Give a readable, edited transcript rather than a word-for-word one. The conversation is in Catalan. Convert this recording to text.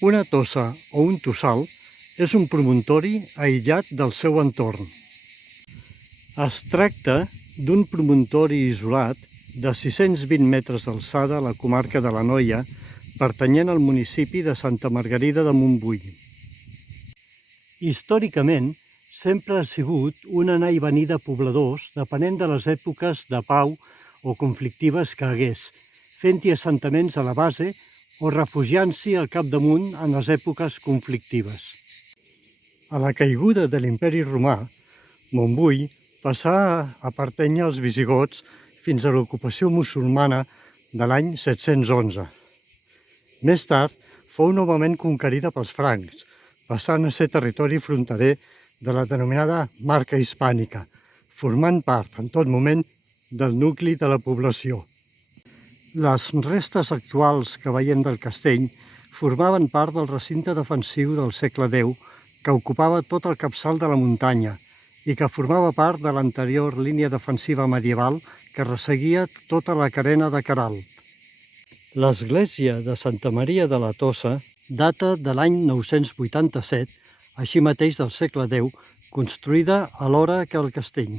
Una tossa o un tossal és un promontori aïllat del seu entorn. Es tracta d'un promontori isolat de 620 metres d'alçada a la comarca de l'Anoia, pertanyent al municipi de Santa Margarida de Montbui. Històricament, sempre ha sigut un anar i venir de pobladors depenent de les èpoques de pau o conflictives que hagués, fent-hi assentaments a la base o refugiant-s'hi al capdamunt en les èpoques conflictives. A la caiguda de l'Imperi Romà, Montbui passà a pertànyer als visigots fins a l'ocupació musulmana de l'any 711. Més tard fou novament conquerida pels francs, passant a ser territori fronterer de la denominada Marca Hispànica, formant part en tot moment del nucli de la població. Les restes actuals que veiem del castell formaven part del recinte defensiu del segle X que ocupava tot el capçal de la muntanya i que formava part de l'anterior línia defensiva medieval que resseguia tota la carena de Queralt. L'església de Santa Maria de la Tossa data de l'any 987, així mateix del segle X, construïda alhora que el castell.